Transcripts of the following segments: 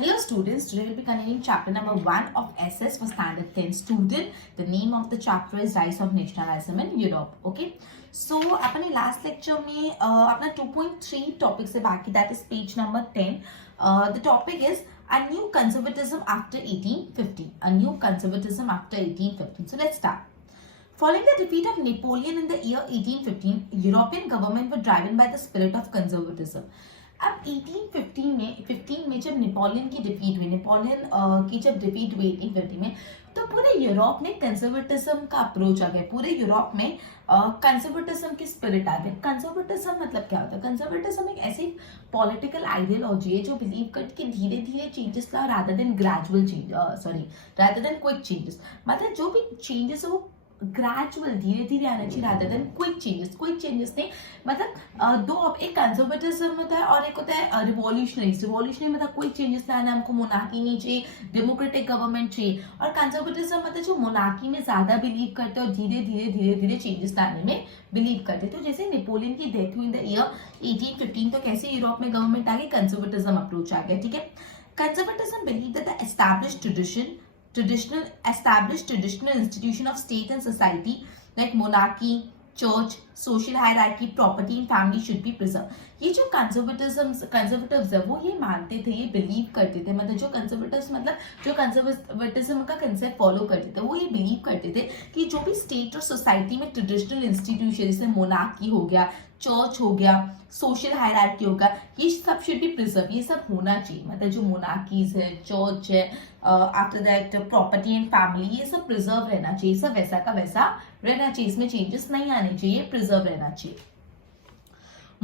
Hello students, today we'll be continuing chapter number 1 of SS for standard 10 student. The name of the chapter is Rise of Nationalism in Europe. Okay. So अपने last lecture में अपना 2.3 topic से बाकी, that is page number 10. The topic is a new conservatism after 1850. A new conservatism after 1850. So let's start. Following the defeat of Napoleon in the year 1815, European government were driven by the spirit of conservatism. अब 1815 में जब Napoleon की defeat हुई, Napoleon की जब defeat हुई 1850 में, तो पूरे यूरोप में कंजर्वेटिज्म का अप्रोच आ गया. पूरे यूरोप में कंजर्वेटिज्म की स्पिरिट आ गई. कंजर्वेटिज्म मतलब क्या होता है? कंजर्वेटिज्म एक ऐसी पॉलिटिकल आइडियोलॉजी है जो बिलीव करती है धीरे धीरे चेंजेस ला rather than gradual change, rather than quick changes. मतलब जो भी चेंजेस है वो ग्रेजुअल धीरे धीरे आना चाहिए rather than quick changes. Quick changes नहीं, मतलब दो, एक कंजर्वेटिज्म होता है और एक होता है रिवॉल्यूशनरी. रिवॉल्यूशनरी मतलब क्विक चेंजेस लाना, हमको मोनार्की नहीं चाहिए, डेमोक्रेटिक गवर्नमेंट चाहिए. और कंजर्वेटिज्म मतलब जो मोनार्की में ज्यादा बिलीव करते हैं और धीरे धीरे चेंजेस लाने में बिलीव करते हैं. तो जैसे नेपोलियन की डेथ हुई इन द ईयर 1815, तो कैसे यूरोप में गवर्नमेंट आ गई, कंजर्वेटिज्म अप्रोच आ गया. ठीक है. Conservatism believe that the established traditional institution of state and society like monarchy, church, social hierarchy, property and family should be preserved. ये जो कंजर्वेटिव्स है वो ये मानते थे, ये बिलीव करते थे, मतलब जो कंजर्वेटिव्स मतलब जो कंजर्वेटिज्म का कंसेप्ट फॉलो करते थे वो ये बिलीव करते थे कि जो भी स्टेट और सोसाइटी में ट्रेडिशनल इंस्टीट्यूशन जैसे मोनार्की हो गया, चर्च हो गया, सोशल हायरार्की होगा, ये सब शुड बी प्रिजर्व, ये सब होना चाहिए. मतलब जो मोनार्कीज है, चर्च है, after that property and family, ये सब प्रिजर्व रहना चाहिए, सब वैसा का वैसा रहना चाहिए, इसमें चेंजेस नहीं आने चाहिए, प्रिजर्व रहना चाहिए.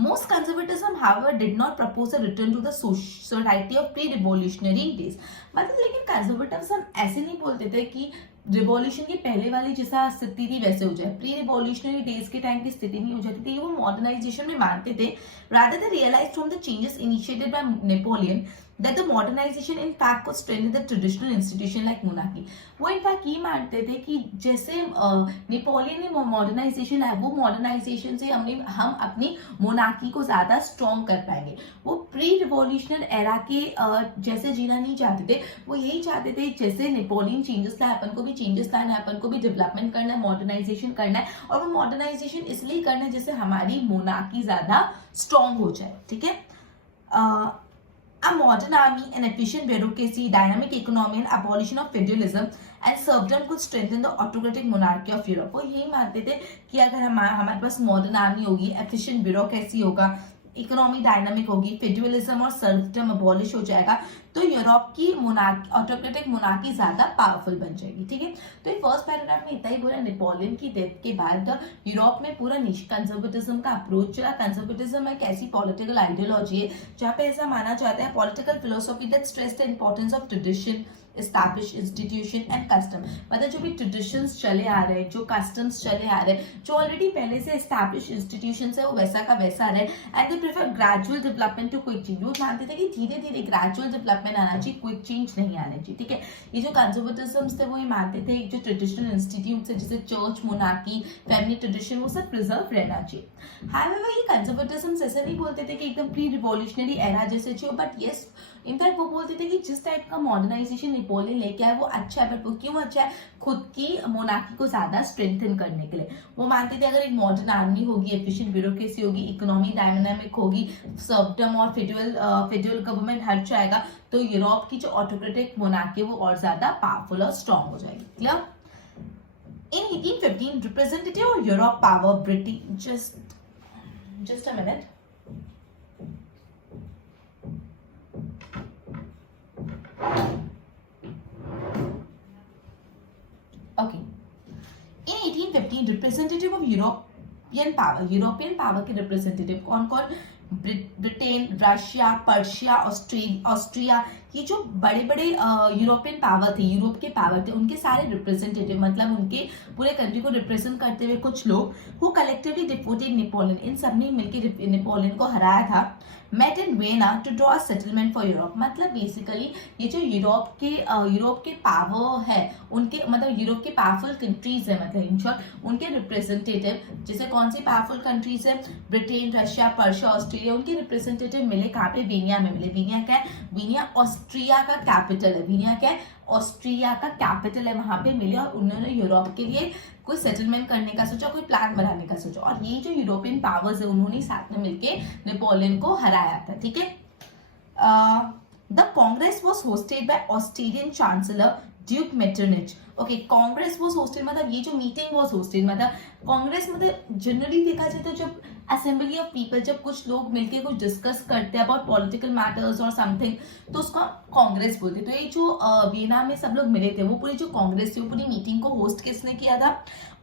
Most conservatism, however, did not propose a return to the society of pre-revolutionary days. मतलब लेकिन कंजर्वेटिव्स हम ऐसे नहीं बोलते थे कि रिवॉल्यूशन के पहले वाली जैसा स्थिति थी वैसे हो जाए. प्री रिवॉल्यूशनरी डेज के टाइम की स्थिति नहीं हो जाती थी, वो मॉडर्नाइजेशन में मानते थे. Rather they realised from the changes initiated by Napoleon that the modernization in fact could strengthen the traditional institution like monarchy. वो इनफैक्ट ये मानते थे कि जैसे नेपोलियन ने मॉडर्नाइजेशन है, वो मॉडर्नाइजेशन से हम अपनी मोनार्की को ज्यादा स्ट्रॉन्ग कर पाएंगे. वो प्री रिवॉल्यूशनल एरा के जैसे जीना नहीं चाहते थे, वो यही चाहते थे जैसे नेपोलियन चेंजेस लाए, अपन को भी चेंजेस लाना है, अपन को भी डेवलपमेंट करना है, मॉडर्नाइजेशन करना है. और वो मॉडर्नाइजेशन इसलिए करना है जैसे हमारी मोनार्की ज्यादा स्ट्रॉन्ग हो जाए. ठीक है. A modern army, an efficient bureaucracy, dynamic economy, and abolition of feudalism and serfdom could strengthen the autocratic monarchy of Europe. वो यही मानते थे कि अगर हमारे पास मॉडर्न आर्मी होगी, एफिशिएंट ब्यूरोक्रेसी होगा, इकोनॉमी डायनामिक होगी, फेडरलिज्म और सर्फडम अबॉलिश हो जाएगा, तो यूरोप की मोनार्की, ऑटोक्रेटिक मोनार्की ज्यादा पावरफुल बन जाएगी. ठीक है. तो ये फर्स्ट पैराग्राफ में इतना ही बोला. नेपोलियन की डेथ के बाद यूरोप में पूरा कंजर्वेटिज्म का अप्रोच चला. कंजर्वेटिज्म एक ऐसी पॉलिटिकल आइडियोलॉजी है जहाँ पे ऐसा माना जाता है, political philosophy that stress the importance of tradition, establish institution and custom. मतलब जो भी ट्रेडिशंस चले आ रहे हैं, जो कस्टम्स चले आ रहे हैं, जो ऑलरेडी पहले से एस्टैब्लिश इंस्टीट्यूशंस है वो वैसा का वैसा रहे. And they prefer gradual development to quick change. वो मानते थे कि धीरे धीरे ग्रेजुअल डेवलपमेंट आना चाहिए, क्विक चेंज नहीं आना चाहिए. ठीक है. ये जो कंजर्वेटिज्म थे वो ये मानते थे जो ट्रेडिशनल इंस्टीट्यूट है जैसे चर्च, मोनार्की, फैमिली ट्रेडिशन, वो सब प्रिजर्व रहना चाहिए. हाउएवर ये कंजर्वेटिज्म ऐसे नहीं बोलते थे कि एकदम प्री रिवॉल्यूशनरी एरा जैसे चाहिए, बट यस इनफैक्ट वो बोलते थे कि जिस टाइप का मॉडर्नाइजेशन नेपोलियन लेके आए वो अच्छा है. बट वो क्यों अच्छा है? खुद की मोनार्की को ज्यादा स्ट्रेंथन करने के लिए. वो मानते थे अगर एक मॉडर्न आर्मी होगी, एफिशिएंट ब्यूरोक्रेसी होगी, इकोनॉमी डायनामिक होगी, सर्फडम और फेडरल गवर्नमेंट हट जाएगा, तो यूरोप की जो ऑटोक्रेटिक मोनार्की वो और ज्यादा पावरफुल और स्ट्रॉन्ग हो जाएगी. Clear? In 1815, representative of Europe power British. Just a minute. Okay. In 1815, representative of European power के representative कौन कौन? ब्रिटेन, रशिया, पर्शिया, ऑस्ट्रिया, ये जो बड़े बड़े यूरोपियन पावर थे, यूरोप के पावर थे, उनके सारे रिप्रेजेंटेटिव, मतलब उनके पूरे कंट्री को रिप्रेजेंट करते हुए कुछ लोग हु कलेक्टिवली डिफोटेड नेपोलियन, इन सब ने मिलकर नेपोलियन को हराया था. met in Vienna to draw a settlement for Europe. मतलब बेसिकली ये जो यूरोप के पावर है उनके, मतलब यूरोप के पावरफुल कंट्रीज है, मतलब इन शॉर्ट उनके रिप्रेजेंटेटिव, जैसे कौन सी पावरफुल कंट्रीज है, ब्रिटेन, रशिया, पर्शिया, ऑस्ट्रेलिया, उनके रिप्रेजेंटेटिव मिले कहाँ पे? वेनिया में मिले. वेनिया क्या है? वियना ऑस्ट्रिया का कैपिटल है, वियना क्या है, ऑस्ट्रिया का कैपिटल है, वहां पे मिले और उन्होंने यूरोप के लिए कोई सेटलमेंट करने का सोचा, कोई प्लान बनाने का सोचा, और ये जो यूरोपियन पावर्स है उन्होंने साथ में मिलके नेपोलियन को हराया था, ठीक है। The Congress was hosted by Australian chancellor duke Metternich. Okay, Congress was hosted मतलब ये जो मीटिंग वाज होस्टेड मतलब कांग्रेस मतलब जनरली देखा जाए तो जब असेंबली ऑफ पीपल, जब कुछ लोग मिलके कुछ डिस्कस करते हैं अबाउट पॉलिटिकल मैटर्स और समथिंग, तो उसका कांग्रेस बोलते। तो ये जो वियना में सब लोग मिले थे, वो पूरी जो कांग्रेस थी वो पूरी मीटिंग को होस्ट किसने किया था,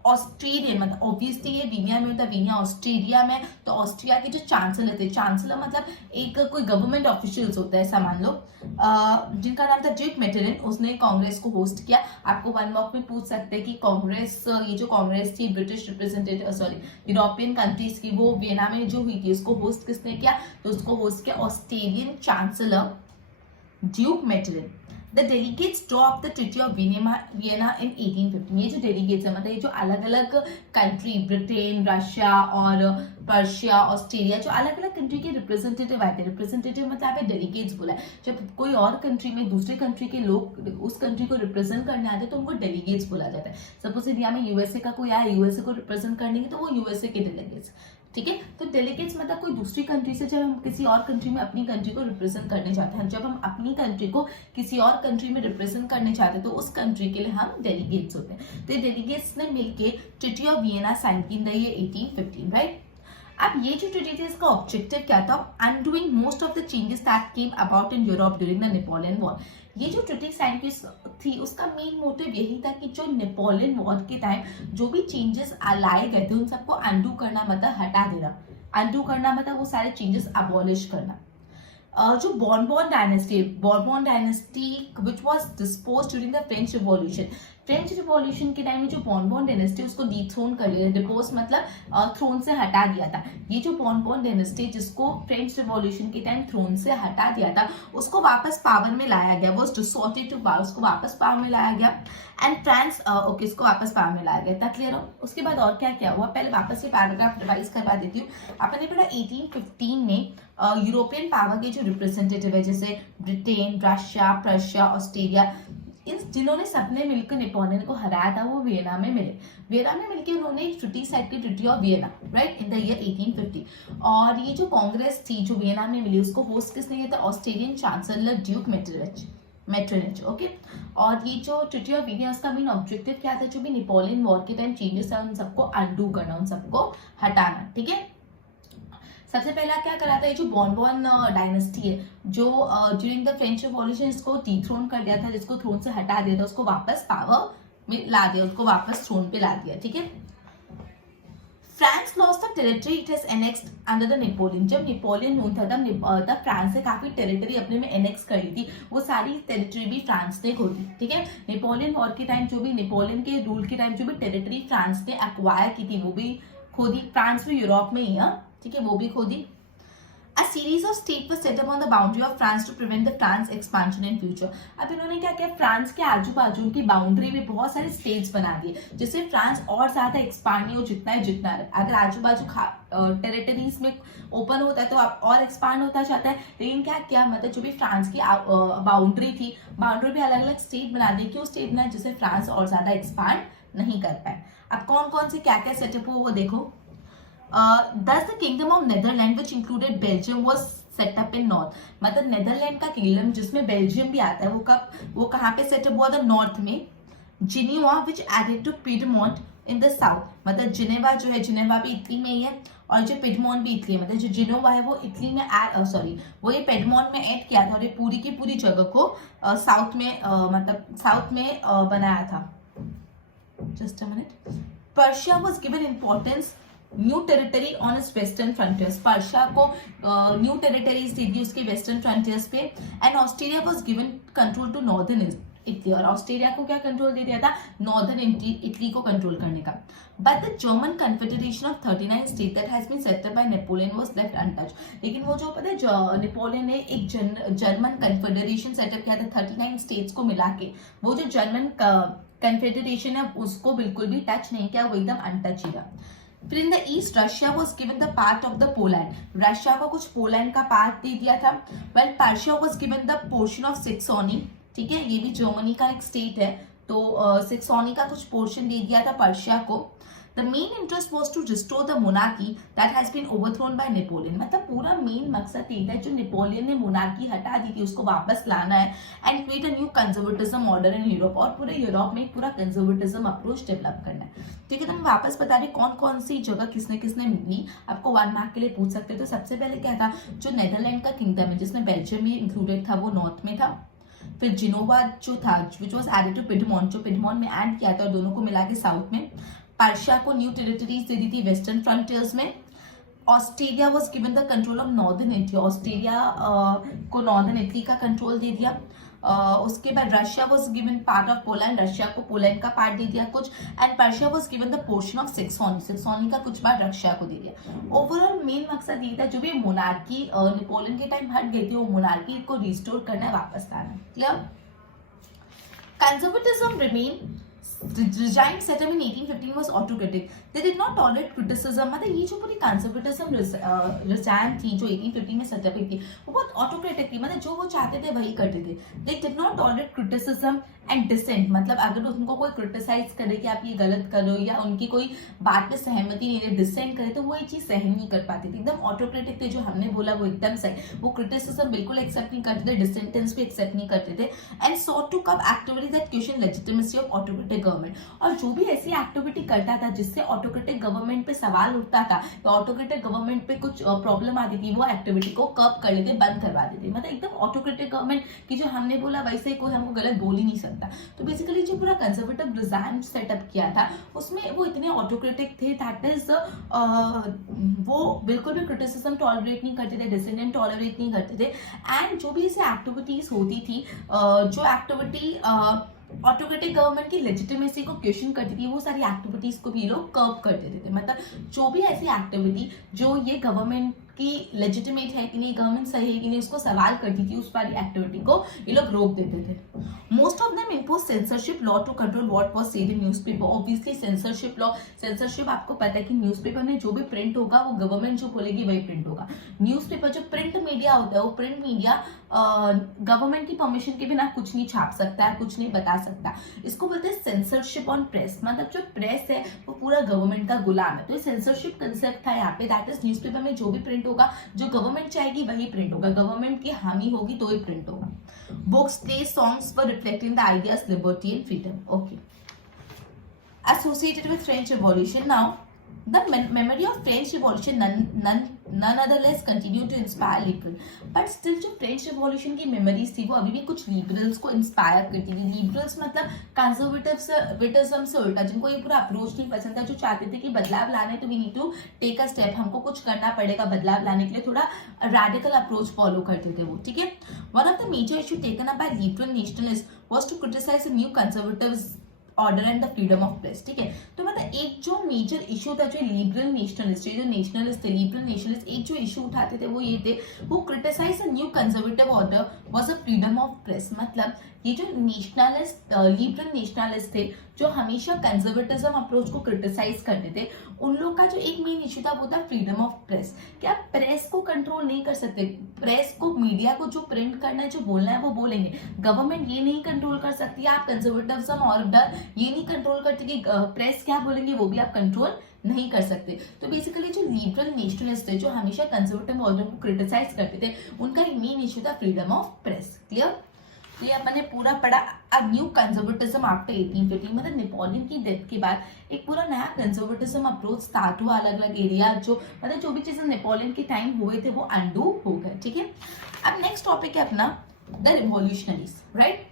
ऑस्ट्रेलियन, मतलब ऑब्वियसली ये वियना में होता है, वियना ऑस्ट्रेलिया में, तो ऑस्ट्रिया के जो चांसलर थे, चांसलर मतलब एक कोई गवर्नमेंट ऑफिशियल्स होता है ऐसा मान लो, जिनका नाम था ड्यूक मेटरनिच, उसने कांग्रेस को होस्ट किया। आपको वन मार्क में पूछ सकते हैं कि कांग्रेस, ये जो कांग्रेस थी British representative sorry European countries की, वो वियना में जो हुई थी उसको होस्ट किसने किया, तो उसको होस्ट किया Australian chancellor duke Metternich. The delegates draw up the Treaty of Vienna in 1815। ये जो डेलीगेट्स है मतलब ये जो अलग अलग कंट्री, ब्रिटेन, रशिया और पर्शिया, ऑस्ट्रेलिया, जो अलग अलग कंट्री के रिप्रेजेंटेटिव आए थे, रिप्रेजेंटेटिव मतलब यहाँ पे डेलीगेट्स बोला है, जब कोई और कंट्री में दूसरे कंट्री के लोग उस कंट्री को रिप्रेजेंट करने आते हैं तो उनको डेलीगेट्स बोला जाता है। सपोज इंडिया में यूएसए का कोई आया, यूएसए को रिप्रेजेंट करने के, तो वो यूएसए के डेलीगेट्स, ठीक है। तो डेलीगेट्स मतलब कोई दूसरी कंट्री से जब हम किसी और कंट्री में अपनी कंट्री को रिप्रेजेंट करने चाहते हैं, जब हम अपनी कंट्री को किसी और कंट्री में रिप्रेजेंट करने चाहते हैं तो उस कंट्री के लिए हम डेलीगेट्स होते हैं। तो डेलीगेट्स ने मिलके ट्रीटी ऑफ वियना साइन की इन द ईयर 1815, राइट। अब ये जो ट्रीटी थी इसका ऑब्जेक्टिव क्या था, undoing most of the changes that came about in Europe during the Napoleon war. ये जो ट्रीटी साइन की थी उसका मेन मोटिव यही था कि जो नेपोलियन वॉर के टाइम जो भी चेंजेस लाए गए थे उन सबको अनडू करना, मतलब हटा देना, अनडू करना मतलब वो सारे चेंजेस अबॉलिश करना। जो Bourbon dynasty which was disposed during the French revolution, French revolution के टाइम में जो बॉर्बन डायनेस्टी उसको डिथ्रोन कर लिया, डिपोज मतलब थ्रोन से हटा दिया था। ये जो बॉर्बन डायनेस्टी जिसको फ्रेंच रिवॉल्यूशन के टाइम थ्रोन से हटा दिया था उसको वापस पावर में लाया गया, वो डिसॉर्टेड टू पावर, उसको वापस पावर में लाया गया एंड फ्रांस ओके इसको वापस पावर में लाया गया था, क्लियर हो। उसके बाद और क्या क्या हुआ, पहले वापस ये पैराग्राफ रिवाइज करवा देती हूँ। आपने पढ़ा 1815 में यूरोपियन पावर के जो रिप्रेजेंटेटिव है जैसे ब्रिटेन, रशिया, पर्शिया, ऑस्ट्रेलिया, इन जिन्होंने सबने मिलकर नेपोलियन को हराया था वो वियना में मिले। वियना में मिलकर उन्होंने एक ट्रीटी साइन की, treaty of Vienna, right, in the year 1850। और ये जो कांग्रेस थी जो वियना में मिली उसको होस्ट किसने किया था, Australian chancellor duke Metternich, okay. और ये जो ट्रीटी ऑफ वियना उसका मेन ऑब्जेक्टिव क्या था, जो भी नेपोलियन वॉर के टाइम चेंजेस है उन सबको अनडू करना, उन सबको हटाना, ठीक है। सबसे पहला क्या करा था, ये जो बॉर्बन डायनेस्टी है जो ड्यूरिंग द फ्रेंच रिवॉल्यूशन इसको डिथ्रोन कर दिया था, जिसको थ्रोन से हटा दिया था उसको वापस पावर में ला दिया, उसको वापस थ्रोन पे ला दिया, ठीक है। France lost the territory it has annexed under the Napoleon. जब नेपोलियन रूल था तब फ्रांस ने काफी टेरिटरी अपने में एनेक्स कर ली थी, वो सारी टेरिटरी भी फ्रांस ने खो दी, ठीक है। नेपोलियन वॉर के टाइम जो भी नेपोलियन के रूल के टाइम जो भी टेरिटरी फ्रांस ने एक्वायर की थी वो भी खो दी। फ्रांस भी यूरोप में ही है, ठीक है, वो भी खो दी। A series of states was set up on the boundary of France to prevent the France expansion in future। अब इन्होंने क्या किया, फ्रांस के आजू बाजू की बाउंड्री में बहुत सारे स्टेट्स बना दिए जिससे फ्रांस और ज्यादा एक्सपांड नहीं हो, जितना है अगर आजू बाजू टेरिटरीज में ओपन होता है तो आप और एक्सपांड होता जाता है। लेकिन क्या किया, मतलब जो भी फ्रांस की बाउंड्री थी, बाउंड्री भी अलग अलग स्टेट बना दी, क्यों स्टेट बनाए, जिससे फ्रांस और ज्यादा एक्सपांड नहीं कर पाए। अब कौन कौन से क्या क्या सेटअप हो वो देखो। Thus the kingdom of Netherlands which included Belgium was set up in north। मतलब नेदरलैंड का किंगडम जिसमें बेल्जियम भी आता है वो कहाँ पे सेटअप हुआ था, नॉर्थ में। Geneva which added to Piedmont in the south, मतलब जिनेवा जो है, जिनेवा भी इटली में ही है और जो पिडमोंट भी इटली में, मतलब जो जिनेवा है वो इटली में वो ये पिडमोंट में ऐड किया था और ये पूरी की पूरी जगह को साउथ में मतलब साउथ में बनाया था। Just a minute. Persia was given importance new territory on its western frontiers, Persia को न्यू टेरिटरीज दी थी उसके वेस्टर्न फ्रंटियर्स पे। And Australia was given control to northern Italy, और ऑस्ट्रेलिया को क्या कंट्रोल दे दिया था, नॉर्दर्न इटली को कंट्रोल करने का। But the German confederation of 39 state that has been set up by Napoleon was left untouched. लेकिन वो जो पता है नेपोलियन ने एक जर्मन कन्फेडरेशन सेटअप किया था 39 स्टेट्स को मिला के, वो जो जर्मन कन्फेडरेशन है उसको बिल्कुल भी टच नहीं किया, वो एकदम अनटच ही रहा। फिर in the east Russia was given the part of the Poland, Russia को कुछ पोलैंड का पार्ट दे दिया था। Well Persia was given the portion of Saxony, ठीक है, ये भी जर्मनी का एक स्टेट है, तो सिक्सोनी का कुछ पोर्शन दे दिया था पर्शिया को। The main interest was to restore the monarchy that has been overthrown by Napoleon, मतलब पूरा मेन मकसद ये था, जो नेपोलियन ने मोनार्की हटा दी थी उसको वापस लाना है and create a new conservatism order in Europe, और पूरे यूरोप में एक पूरा कंजर्वेटिज्म अप्रोच डेवलप करना है। ठीक है, तो मैं वापस बता रही कौन कौन सी जगह किसने किसने मिली, आपको 1 मार्क के लिए पूछ सकते हो। तो सबसे पहले क्या था, जो नेदरलैंड का किंगडम है जिसमें बेल्जियम भी इंक्लूडेड था, वो नॉर्थ में था। फिर जिनोवा जो था which was added to Piedmont, जो पिडमोंट में ऐड किया था और दोनों को मिला के साउथ में। पर्शिया को न्यू टेरिटरीज दे दी थी वेस्टर्न फ्रंटियर्स में। Australia was given the control of northern Italy, Australia को नॉर्दर्न इटली का कंट्रोल दे दिया। उसके बाद Russia was given part of Poland, Russia को पोलैंड का पार्ट दे दिया कुछ। And Persia was given the portion of Saxony, Saxony का कुछ पार्ट रशिया को दे दिया। ओवरऑल मेन मकसद ये था, जो भी मोनार्की नेपोलियन के टाइम हट गई थी, वो मोनार्की को रिस्टोर करना है, वापस लाना। Clear? Conservatism remained. The regime set up in 1815 was autocratic. They did not tolerate criticism. मतलब ये जो पूरी कंजर्वेटिज्म regime थी जो 1815 में सेटअप हुई थी, वो बहुत ऑटोक्रेटिक थी, मतलब जो वो चाहते थे वही करते थे। They did not tolerate criticism and dissent, मतलब अगर उनको कोई क्रिटिसाइज करे कि आप ये गलत कर रहे हो या उनकी कोई बात पे सहमति नहीं है, डिसेंट करे, तो वो ये चीज सहन नहीं कर पाती थी। एकदम ऑटोक्रेटिक थे, जो हमने बोला वो एकदम सही। वो क्रिटिसिज्म बिल्कुल एक्सेप्ट नहीं करते थे, डिसेंटेंस भी एक्सेप्ट नहीं करते थे। एंड सॉट टू कव activity that question legitimacy of autocratic government, और जो भी ऐसी एक्टिविटी करता था जिससे ऑटोक्रेटिक गवर्नमेंट पे सवाल उठता था या ऑटोक्रेटिक गवर्नमेंट पे कुछ प्रॉब्लम आती थी, वो एक्टिविटी को कर्ब कर लेते, बंद करवा देते। मतलब एकदम ऑटोक्रेटिक गवर्नमेंट की जो हमने बोला वैसे कोई हमको गलत बोल ही नहीं सकता। तो बेसिकली जो पूरा कंजर्वेटिव रिजाइम सेटअप किया था उसमें वो इतने ऑटोक्रेटिक थे, दैट इज वो बिल्कुल भी क्रिटिसिज्म टॉलरेट नहीं करते थे, डिसेंडेंट टॉलरेट नहीं करते थे। एंड जो भी ऐसी एक्टिविटीज होती थी, जो एक्टिविटी ऑटोक्रेटिक गवर्नमेंट की लेजिटिमेसी को क्वेश्चन करती थी, वो सारी एक्टिविटीज को भी लोग कर्ब कर देते थे। मतलब जो भी ऐसी एक्टिविटी जो ये गवर्नमेंट की लेजिटिमेट है कि नहीं, गवर्नमेंट सही है कि नहीं, उसको सवाल करती थी, उस वाली एक्टिविटी को ये लोग रोक देते थे। Most of them impose censorship law to control what was said in newspaper. Obviously censorship law, censorship आपको पता है कि न्यूज़पेपर में जो भी प्रिंट होगा वो गवर्नमेंट जो बोलेगी वही प्रिंट होगा। न्यूज़पेपर जो प्रिंट मीडिया होता है, वो प्रिंट मीडिया गवर्नमेंट की परमिशन के बिना कुछ नहीं छाप सकता है, कुछ नहीं बता सकता। इसको बोलते हैं सेंसरशिप ऑन प्रेस, मतलब जो प्रेस है वो पूरा गवर्नमेंट का गुलाम है। तो ये सेंसरशिप कंसेप्ट था यहाँ पे, दैट इज न्यूज़पेपर में जो भी प्रिंट होगा, जो गवर्नमेंट चाहेगी वही प्रिंट होगा, गवर्नमेंट की हामी होगी तो ही प्रिंट होगा। Books, play, songs were reflecting the ideas liberty and freedom. Okay, associated with French Revolution. Now, the memory of French Revolution none other less continued to inspire liberal, but still जो French Revolution की memories थी वो अभी भी कुछ liberals को inspire करती थी। liberals मतलब conservatism से उल्टा, जिनको ये पूरा अप्रोच नहीं पसंद था, जो चाहते थे कि बदलाव लाने तो we need to take a step, हमको कुछ करना पड़ेगा बदलाव लाने के लिए, थोड़ा radical approach फॉलो करते थे वो। ठीक है, one of the major issue taken up by liberal nationalists was to criticize the new conservatives order and the freedom of press. ठीक है, तो मतलब एक जो मेजर इशू था, जो लिबरल नेशनलिस्ट, जो नेशनलिस्ट थे, लिबरल नेशनलिस्ट एक जो इशू उठाते थे वो ये थे, वो criticise the new conservative order was a freedom of press. मतलब ये जो नेशनलिस्ट लिबरल नेशनलिस्ट थे, जो हमेशा कंजर्वेटिज्म अप्रोच को क्रिटिसाइज करते थे, उन लोग का जो एक मेन इशू था वो था फ्रीडम ऑफ प्रेस। क्या प्रेस को कंट्रोल नहीं कर सकते, प्रेस को, मीडिया को जो प्रिंट करना है, जो बोलना है वो बोलेंगे, गवर्नमेंट ये नहीं कंट्रोल कर सकती। आप कंजर्वेटिज्म ऑर्डर ये नहीं कंट्रोल करते कि प्रेस क्या बोलेंगे, वो भी आप कंट्रोल नहीं कर सकते। तो बेसिकली जो लिबरल नेशनलिस्ट थे, जो हमेशा कंजर्वेटिव ऑर्डर को क्रिटिसाइज करते थे, उनका एक मेन इशू था फ्रीडम ऑफ प्रेस। क्लियर? ये अपने पूरा पढ़ा। अब न्यू कंजर्वेटिज्म आफ्टर 1815, मतलब नेपोलियन की डेथ के बाद एक पूरा नया कंजर्वेटिज्म अप्रोच स्टार्ट हुआ। अलग अलग एरिया जो मतलब जो भी चीजें नेपोलियन के टाइम हुए थे वो अंडू हो गए। ठीक है, अब नेक्स्ट टॉपिक है अपना the revolutionaries, right.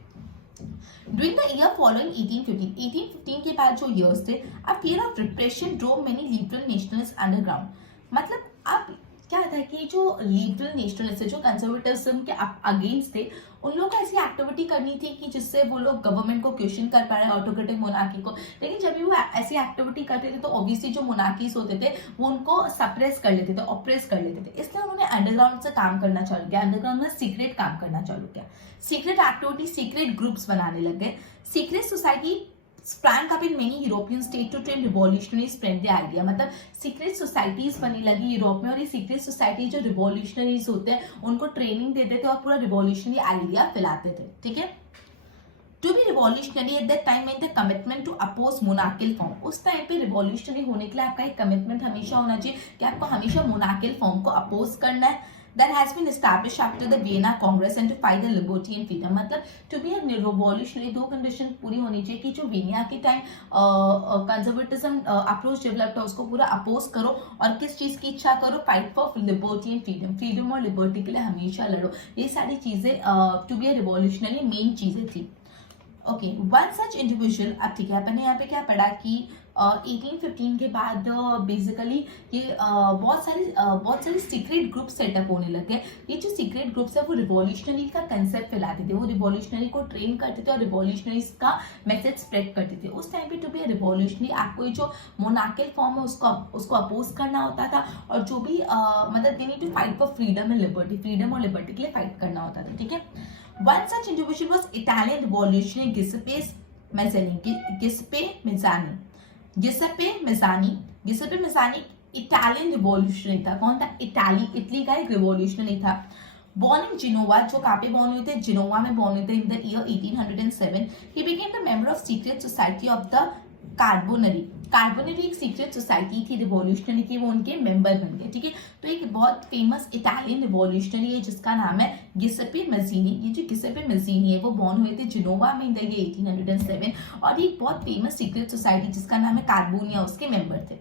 During the year following 1815 के बाद जो years थे, a fear of repression drove many liberal nationalists underground। मतलब अब क्या था कि जो लिबरल नेशनलिस्ट, जो कंजर्वेटिज्म के अगेंस्ट थे, उन लोगों को ऐसी एक्टिविटी करनी थी कि जिससे वो लोग गवर्नमेंट को क्वेश्चन कर पा रहे हैं, ऑटोक्रेटिक मोनार्की को। लेकिन जब भी वो ऐसी एक्टिविटी करते थे तो ऑब्वियसली जो मोनार्कीज होते थे वो उनको सप्रेस कर लेते थे, ऑप्रेस कर लेते थे। इसलिए उन्होंने अंडरग्राउंड से काम करना चालू किया, अंडरग्राउंड में सीक्रेट काम करना चालू किया, सीक्रेट एक्टिविटी, सीक्रेट ग्रुप्स बनाने लग गए। Secret society sprang up in many European states to train revolutionaries spread the idea. मतलब सीक्रेट सोसाइटीज बनने लगी यूरोप में, और ये सीक्रेट सोसाइटी जो रिवॉल्यूशनरीज होते हैं उनको ट्रेनिंग देते थे और पूरा रिवॉल्यूशनरी आइडिया फैलाते थे, ठीक है। To be revolutionary at that time mean the commitment to oppose monarchial form. उस टाइम पे रिवॉल्यूशनरी होने के लिए आपका एक कमिटमेंट हमेशा होना चाहिए कि आपको हमेशा मोनार्कियल फॉर्म को अपोज करना है। That has been established after the Vienna Congress and to fight the liberty and freedom. मतलब to be a revolutionary दो कंडीशन पूरी होनी चाहिए कि जो विनिया के टाइम कंजर्वेटिज्म अप्रोच डेवलप था उसको पूरा अपोज करो, और किस चीज की इच्छा करो, fight for liberty and freedom, freedom और लिबर्टी के लिए हमेशा लड़ो। ये सारी चीजें to be a revolutionary main चीजें थी। Okay, one such individual. अब ठीक है, अपन ने यहाँ पे क्या पढ़ा कि 1815 के बाद बेसिकली ये बहुत सारे सीक्रेट ग्रुप सेटअप होने लगे। ये जो सीक्रेट ग्रुप्स है वो रिवॉल्यूशनरी का कंसेप्ट फैलाते थे, वो रिवॉल्यूशनरी को ट्रेन करते थे और रिवॉल्यूशनरीज का मैसेज स्प्रेड करते थे। उस टाइम पे टू बी रिवॉल्यूशनरी आपको ये जो मोनार्कियल फॉर्म है उसको अपोज करना होता था, और जो भी मतलब they need to fight for freedom and liberty, freedom और लिबर्टी के लिए फाइट करना होता था, ठीक है। One such individual was Italian revolutionary Giuseppe Mazzini Italian revolutionary था। कौन था? इटली का एक रिवॉल्यूशनरी था। बॉर्न इन जिनोवा, जो कहाँ पे बॉर्न हुए थे? जिनोवा में बॉर्न हुए थे in the year 1807। He became the member of secret society of the Carbonari. Carbonari एक सीक्रेट सोसाइटी थी रिवॉल्यूशनरी की, वो उनके मेंबर बन गए, ठीक है। तो एक बहुत फेमस इटालियन रिवॉल्यूशनरी है जिसका नाम है गिसेप्पे मज़ीनी। ये जो गिसेप्पे मज़ीनी है वो बॉर्न हुए थे जिनोवा में इन द ईयर 1807, और ये एक बहुत फेमस सीक्रेट सोसाइटी जिसका नाम है कार्बोनिया, उसके मेंबर थे।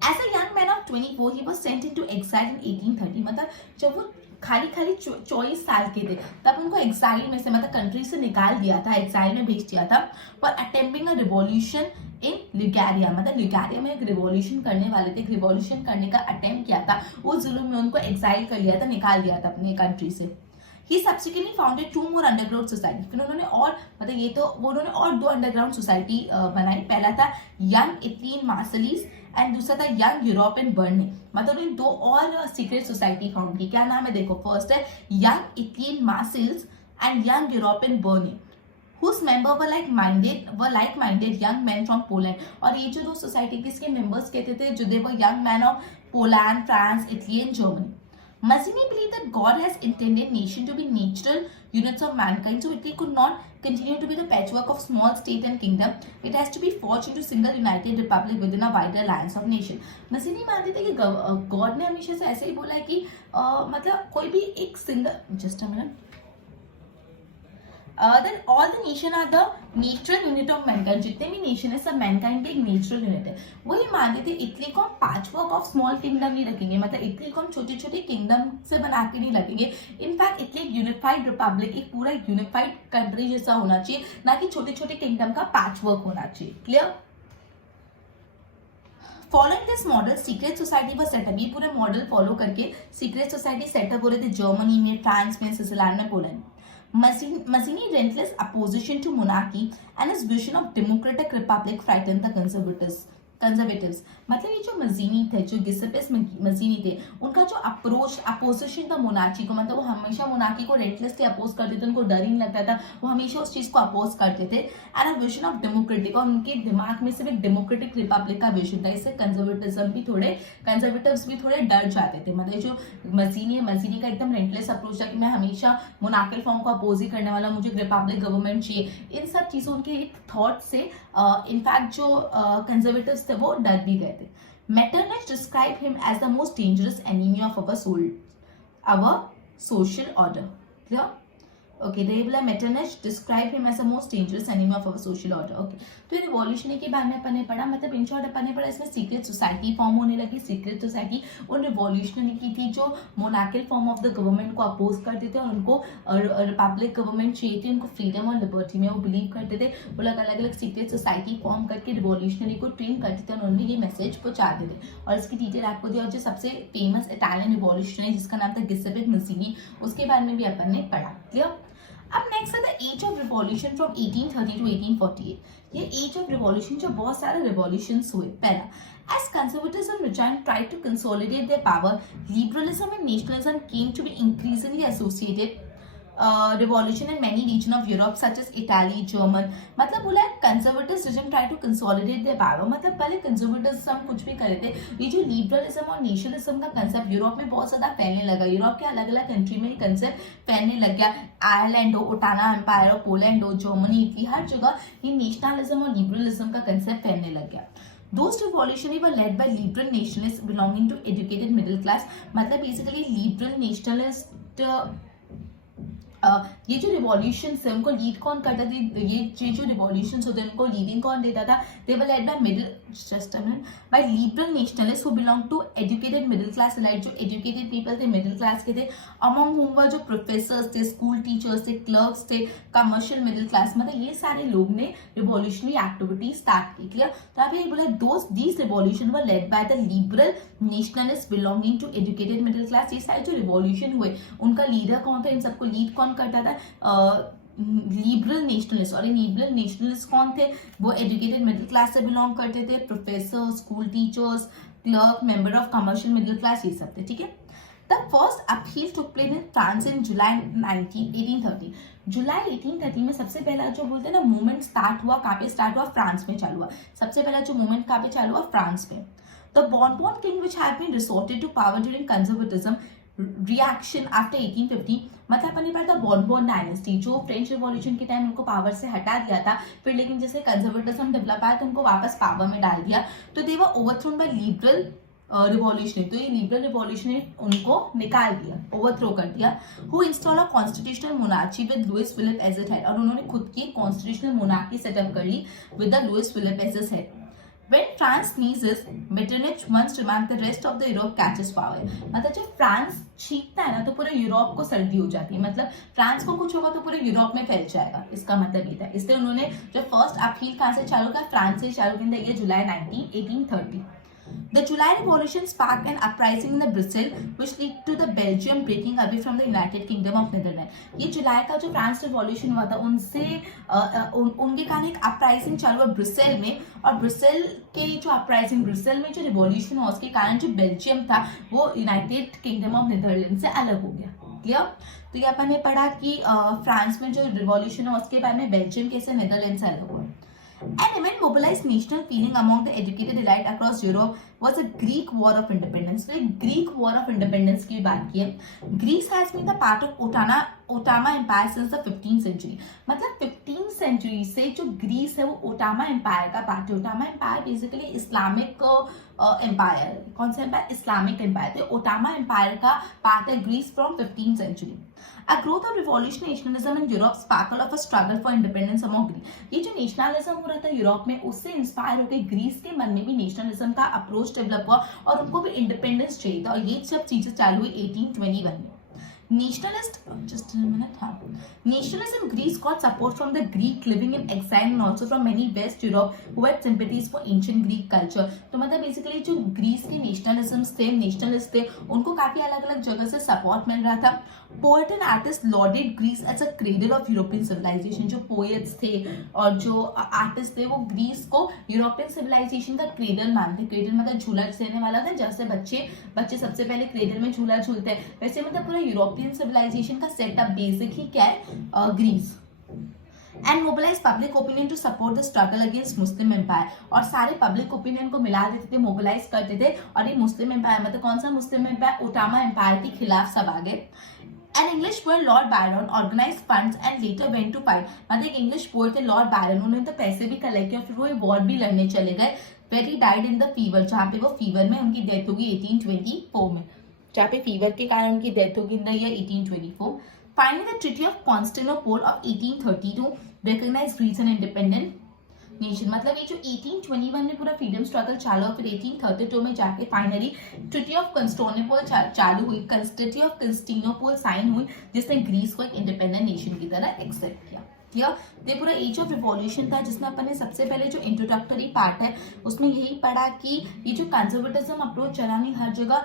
As a young man of 24, he was sent into exile in 1830। मतलब जब वो खाली 24 साल के थे तब उनको एक्साइल में से मतलब कंट्री से निकाल दिया था, एक्साइल में भेज दिया था for attempting a revolution in Liguria. मतलब लिगारिया में एक रिवॉल्यूशन करने वाले थे, एक रिवॉल्यूशन करने का अटेम्प्ट किया था, वो जुल्म में उनको एक्साइल कर लिया था, निकाल दिया था अपने कंट्री से। He subsequently founded 2 more underground society। फिर उन्होंने और मतलब ये तो वो उन्होंने और 2 अंडरग्राउंड सोसाइटी बनाई। पहला था यंग इटली इन मार्सेलिस एंड दूसरा था यंग यूरोप इन बर्ने। मतलब उन्होंने 2 और सीक्रेट सोसाइटी फाउंड की। क्या नाम है देखो, फर्स्ट है Young Italy in Marseilles and Young Europe in Berne, whose member were like-minded young men from Poland। और ये जो 2 सोसाइटी के इसके मेंबर्स कहते थे जो they were young men of Poland, France, Italy and Germany। Mazzini believed that God has intended nation to be natural units of mankind, so Italy could not continue to be the patchwork of small state and kingdom. It has to be forged into single united republic within a wider alliance of nation। Mazzini मानते थे कि God ने हमेशा से ऐसे ही बोला है कि मतलब कोई भी एक single, just a minute, then all the nation are the natural unit of mankind। जितने भी नेशन है सब मैनकाइंड के एक नेचुरल यूनिट है। वही मानते थे इटली को हम पैचवर्क ऑफ स्मॉल किंगडम नहीं रखेंगे, मतलब इटली को हम छोटे छोटे किंगडम से बना के नहीं रखेंगे। इनफैक्ट इटली एक यूनिफाइड रिपब्लिक, एक पूरा यूनिफाइड कंट्री जैसा होना चाहिए, ना कि छोटे छोटे किंगडम का पैचवर्क होना चाहिए। Clear? Following this model secret society was setup. ये पूरे मॉडल फॉलो करके सीक्रेट सोसाइटी सेटअप हो रहे थे जर्मनी में, फ्रांस में, स्विट्जरलैंड में, Poland. Mazzini's relentless opposition to monarchy and his vision of democratic republic frightened the conservatives। मतलब ये जो मज़ीनी थे, जो गिसेप्पे मज़ीनी थे, उनका जो अप्रोच अपोजिशन था मोनार्ची को, मतलब वो हमेशा मोनार्की को रेंटलेसली अपोज करते थे, उनको डर ही नहीं लगता था, वो हमेशा उस चीज को अपोज करते थे। And a vision of democratic, और उनके दिमाग में सिर्फ एक डेमोक्रेटिक रिपब्लिक का विजन था। इससे कंजर्वेटिव्स भी थोड़े डर जाते थे। मतलब जो मज़ीनी का एकदम रेंटलेस अप्रोच था कि मैं हमेशा मोनार्कियल फॉर्म को अपोज ही करने वाला, मुझे रिपब्लिक गवर्नमेंट चाहिए, इन सब चीजों उनके एक थॉट से इनफैक्ट जो कंजर्वेटिव्स थे वो डर भी गए थे। Metternich described him as the most dangerous enemy of our social order। Clear? Okay, Rebla Metternich described him as the most dangerous enemy of our social order। Okay, तो ये रिवॉल्यूशन के बारे में अपन ने पढ़ा, मतलब इन शॉर्ट अपन ने पढ़ा इसमें सीक्रेट सोसाइटी फॉर्म होने लगी। सीक्रेट सोसाइटी उन रिवॉल्यूशनरी की थी जो monarchial form of the government को अपोज करते थे और उनको रिपब्लिक गवर्नमेंट चाहिए थी, उनको फ्रीडम और लिबर्टी में वो बिलीव करते थे। वो लोग अलग अलग सीक्रेट सोसाइटी फॉर्म करके रिवॉल्यूशनरी को ट्रेन करते थे और उन्होंने ये मैसेज पहुंचाते थे, और इसकी डिटेल आपको दी। और जो सबसे फेमस इटालियन रिवॉल्यूशनरी जिसका नाम था गिसेप्पे मज़ीनी, उसके बारे में भी अपन ने पढ़ा। क्लियर? अब नेक्स्ट है the age of revolution from 1830 to 1848। ये एज ऑफ रिवॉल्यूशन जो बहुत सारे रिवॉल्यूशंस हुए। पहला, as conservatism regime tried to consolidate their power, liberalism and nationalism came to be increasingly associated। revolution in many regions of Europe such as Italy, German. मतलब बोला है conservative regime try to consolidate their power. मतलब पहले conservatism कुछ भी करे थे, ये जो liberalism और nationalism का concept यूरोप में बहुत ज्यादा फैलने लगा. यूरोप के अलग अलग कंट्री में ये concept फैलने लग गया. आयरलैंड हो, ओटाना एम्पायर हो, पोलैंड हो, जर्मनी, इटली, हर जगह ये नेशनलिज्म और लिबरलिज्म का कंसेप्ट फैलने लग गया. Those revolutionary were led by liberal nationalists belonging to educated middle class. मतलब बेसिकली liberal nationalist ये जो रिवॉल्यूशन है उनको लीड कौन करता था, ये जो रिवॉल्यूशन होते हैं उनको लीडिंग कौन देता था, they were led by middle just a minute by liberal nationalist who belong to educated middle class elite. जो एजुकेटेड पीपल थे, मिडिल क्लास के थे, अमंग हुम वर जो प्रोफेसर्स थे, स्कूल टीचर्स थे, क्लर्क्स थे, कमर्शियल मिडिल क्लास. मतलब ये सारे लोग ने रिवॉल्यूशनरी एक्टिविटी स्टार्ट की. क्लियर. तो यहाँ पे बोला these revolution were led by the liberal nationalist belonging to educated middle class. ये सारे जो रिवॉल्यूशन हुए उनका लीडर कौन था, इन सबको लीड कौन करता था, लिबरल नेशनलिस्ट. और ये लिबरल नेशनलिस्ट कौन थे, वो एजुकेटेड मिडिल क्लास से बिलोंग करते थे, professor, school teachers, clerk, member of commercial middle class, ये सब थे. ठीक है. The first appeal took place in France in July 1830. July 1830 में सबसे पहला जो बोलते हैं ना मूवमेंट स्टार्ट हुआ, कहाँ पे स्टार्ट हुआ, फ्रांस में चालू हुआ. सबसे पहला जो मूवमेंट कहाँ पे चालू हुआ, फ्रांस में. The Bourbon king which had been resorted to power during conservatism reaction after 1850. मतलब अपनी बात था बॉर्बन डायनेस्टी जो फ्रेंच रिवॉल्यूशन के टाइम उनको पावर से हटा दिया था, फिर लेकिन जैसे कंजर्वेटिज्म डेवलप आया तो उनको वापस पावर में डाल दिया. तो दे वर ओवरथ्रोन बाय लिबरल रिवॉल्यूशनरी. तो ये लिबरल रिवॉल्यूशनरी उनको निकाल दिया, ओवरथ्रो कर दिया. Who install a constitutional monarchy with Louis Philippe as it head. और उन्होंने खुद की कॉन्स्टिट्यूशनल मोनार्की सेटअप कर ली with the Louis Philippe as it head. When France sneezes, Metternich wants to demand the rest of the Europe catches power. मतलब जब France छींकता है ना तो पूरे यूरोप को सर्दी हो जाती है. मतलब फ्रांस को कुछ होगा तो पूरे यूरोप में फैल जाएगा, इसका मतलब ये था. इसलिए उन्होंने जो फर्स्ट अपील कहाँ से चालू किया, फ्रांस से चालू किया. ये जुलाई 1830. The July Revolution sparked an uprising in the Brussels, which led to the Belgium breaking away from the United Kingdom of Netherlands. ये जुलाई का जो फ्रांस रिवॉल्यूशन हुआ था उनसे उनके कारण एक अपराइजिंग चालू हुआ ब्रुसेल में. और ब्रुसेल के जो अपराइजिंग, ब्रुसेल में जो रिवॉल्यूशन हुआ उसके कारण जो बेल्जियम था वो यूनाइटेड किंगडम ऑफ नीदरलैंड से अलग हो गया. क्लियर. तो ये अपन ने पढ़ा कि फ्रांस में जो रिवॉल्यूशन हुआ उसके बाद में बेल्जियम कैसे नीदरलैंड से अलग हुआ. An event mobilized national feeling among the educated elite across Europe was the Greek War of Independence. तो Greek War of Independence की बात की है. Greece has been the part of Ottoman Empire since the 15th century. मतलब 15th century से जो Greece है वो ओटामा एम्पायर का पार्ट है. Ottoman empire basically Islamic empire. कौन सा एम्पायर, इस्लामिक एम्पायर. तो ओटामा एम्पायर का पार्ट है Greece from 15th century. A growth of revolutionary nationalism in Europe sparkle of a struggle for independence among Greece. ये जो nationalism हो रहा था यूरोप में उससे इंस्पायर होकर ग्रीस के मन में भी नेशनलिज्म का अप्रोच डेवलप हुआ और उनको भी इंडिपेंडेंस चाहिए था. और ये सब चीजें चालू हुई 1821 में. Nationalists in Greece got support from the Greek living in exile and also from many West Europe who had sympathies for ancient Greek culture. तो मतलब बेसिकली जो ग्रीस के नेशनलिस्ट थे उनको काफी अलग अलग जगह से सपोर्ट मिल रहा था. Poet and artist lorded Greece as a cradle of European civilization. जो पोएट्स थे और जो आर्टिस्ट थे वो ग्रीस को यूरोपियन सिविलाइजेशन का क्रेडल मानते. क्रेडल मतलब झूला देने वाला था. जैसे बच्चे सबसे पहले क्रेडल में झूला झूलते हैं वैसे मतलब पूरा यूरोपियन सिविलाइजेशन का सेटअप बेसिक ही क्या है, Greece. And mobilise public opinion to support the struggle against Muslim empire. और सारे पब्लिक ओपिनियन को मिला देते थे, मोबिलाइज करते थे. और ये मुस्लिम एम्पायर मतलब कौन सा मुस्लिम एम्पायर, ओटामा एम्पायर के खिलाफ सब आ गए. An English poet, Lord Byron, organized funds and later went to fight. मतलब एक इंग्लिश पोएट थे लॉर्ड बायरन, उन्होंने तो पैसे भी कलेक्ट किए और फिर वो वॉर भी लड़ने चले गए. Where he died in the fever, जहाँ पे वो फीवर में उनकी डेथ होगी 1824 में. जहाँ पे फीवर के कारण उनकी डेथ होगी in the year 1824. Finally, the Treaty of Constantinople of 1832 recognized Greece an independent nation. मतलब ये जो 1821 में पूरा फ्रीडम स्ट्रगल चालू हुआ, फिर 1832 में जाके फाइनली ट्रीटी ऑफ कंस्टेंटिनोपल चालू हुई. ट्रीटी ऑफ कंस्टेंटिनोपल साइन हुई जिसने ग्रीस को एक इंडिपेंडेंट नेशन की तरह एक्सेप्ट किया. क्लियर। ये पूरा एज ऑफ रिवॉल्यूशन था जिसमें अपन ने सबसे पहले जो इंट्रोडक्टरी पार्ट है उसमें यही पढ़ा कि ये जो कंजर्वेटिज्म अप्रोच चला नहीं हर जगह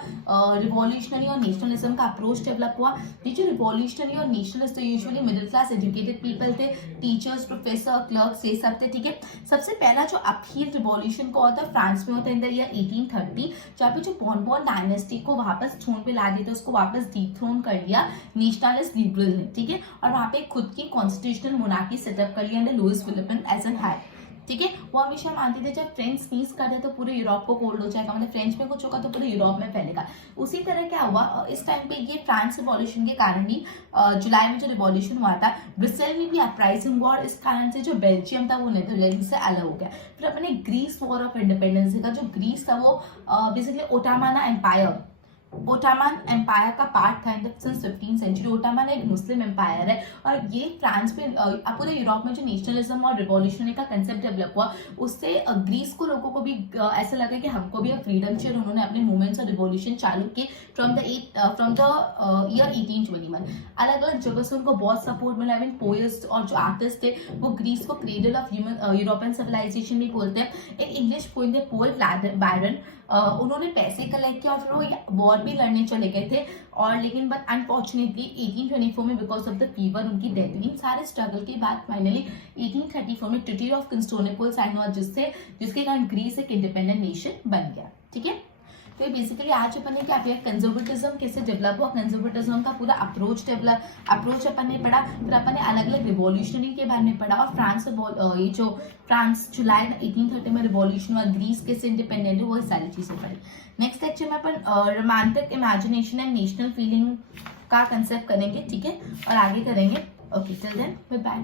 रिवॉल्यूशनरी और नेशनलिज्म का अप्रोच डेवलप हुआ। ये जो रिवॉल्यूशनरी और nationalist usually middle class educated people थे, टीचर्स, प्रोफेसर, क्लर्क्स, ये सब थे, ठीक है। सबसे पहला जो अपहील रिवॉल्यूशन को होता है फ्रांस में होता है इन द ईयर 1830, जहाँ पे जो बोर्बन डायनेस्टी को वापस थ्रोन पे ला दिया था, उसको वापस डिथ्रोन कर लिया नेशनलिस्ट लिबरल ने, ठीक है। और वहाँ पे खुद की कॉन्स्टिट्यूशनल मोनार्की सेटअप कर लिया under Louis Philippe as an head, ठीक है। वो हमेशा मानते थे जब फ्रेंच स्नीज करते तो पूरे यूरोप को कोल्ड हो जाएगा, मतलब फ्रेंच में कुछ होगा तो पूरे यूरोप में फैलेगा। उसी तरह क्या हुआ इस टाइम पे, ये फ्रांस रिवॉल्यूशन के कारण ही जुलाई में जो रिवॉल्यूशन हुआ था ब्रिसेल में भी अपराइजिंग हुआ, और इस कारण से जो बेल्जियम था वो नेदरलैंड से अलग हो गया। फिर अपने ग्रीस वॉर ऑफ इंडिपेंडेंस का, जो ग्रीस था वो बेसिकली ओटोमन एम्पायर का पार्ट था in the 15th century. Ottoman एक मुस्लिम एम्पायर है, और ये फ्रांस में पूरे यूरोप में जो नेशनलिज्म और रिवॉल्यूशनरी का कंसेप्ट डेवलप हुआ उससे ग्रीस को लोगों को भी ऐसा लगा कि हमको भी फ्रीडम चाहिए। उन्होंने अपने मूवमेंट्स और रिवॉल्यूशन चालू किए फ्रॉम द ईयर 1821। अलग अलग जगह से उनको बहुत सपोर्ट मिला। इवन पोएट्स और जो आर्टिस्ट थे वो ग्रीस को क्रेडल ऑफ यूरोपियन सिविलाइजेशन भी बोलते हैं। एक इंग्लिश पोएट थे पोएट बायरन, उन्होंने पैसे कलेक्ट किया और फिर वो वॉर भी लड़ने चले गए थे, और लेकिन बट अनफॉर्चुनेटली 1824 में बिकॉज ऑफ द फीवर उनकी डेथ हुई। सारे स्ट्रगल के बाद फाइनली 1834 में ट्रीटी ऑफ कंस्टेंटिनोपल साइन हुआ, जिसके कारण ग्रीस एक इंडिपेंडेंट नेशन बन गया, ठीक है। तो बेसिकली आज अपन ने क्या किया, कंजर्वेटिज्म कैसे डेवलप हुआ, कंजर्वेटिज्म का पूरा अप्रोच अपन ने पढ़ा। फिर अपन ने अलग अलग रिवॉल्यूशनरी के बारे में पढ़ा, और ये जो फ्रांस जुलाई 1830 में रिवॉल्यूशन हुआ, ग्रीस कैसे इंडिपेंडेंट है, वो सारी चीजें पढ़ी। नेक्स्ट लेक्चर में अपन romantic imagination and national feeling का कंसेप्ट करेंगे, ठीक है, और आगे करेंगे। Okay, till then bye bye.